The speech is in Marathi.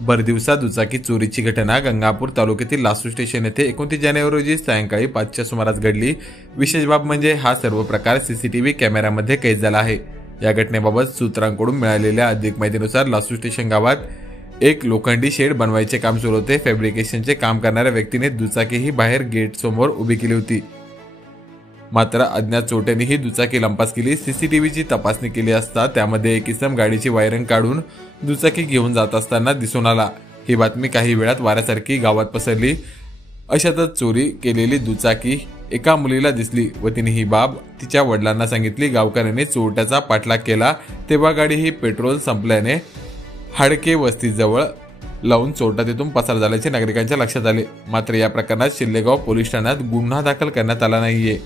भरदिवसा दुचाकी चोरीची घटना गंगापूर तालुक्यातील लासू स्टेशन येथे 29 जानेवारी रोजी सायंकाळी 5च्या सुमारास घडली। विशेष बाब म्हणजे हा सर्व प्रकार सीसीटीव्ही कॅमेऱ्यामध्ये कैद झाला आहे। या घटनेबाबत सूत्रांकडून मिळालेल्या अधिक माहितीनुसार लासू स्टेशन गावात एक लोखंडी शेड बनवायचे काम सुरू होते। फॅब्रिकेशनचे काम करणाऱ्या व्यक्तीने दुचाकी ही बाहेर गेट समोर उभी केली होती, मात्र अज्ञात चोरट्यांनी ही दुचाकी लंपास केली। सीसीटीव्हीची तपासणी केली असता त्यामध्ये एक इसम गाडीची वायरिंग काढून दुचाकी घेऊन जात असताना दिसून आला। ही बातमी काही वेळात वाऱ्यासारखी गावात पसरली। अशातच चोरी केलेली दुचाकी एका मुलीला दिसली व तिने ही बाब तिच्या वडिलांना सांगितली। गावकऱ्यांनी चोरट्याचा पाठलाग केला तेव्हा गाडी ही पेट्रोल संपल्याने हाडके वस्तीजवळ लावून चोरटा तिथून पसार झाल्याचे नागरिकांच्या लक्षात आले। मात्र या प्रकरणात शिल्लेगाव पोलीस ठाण्यात गुन्हा दाखल करण्यात आला नाहीये।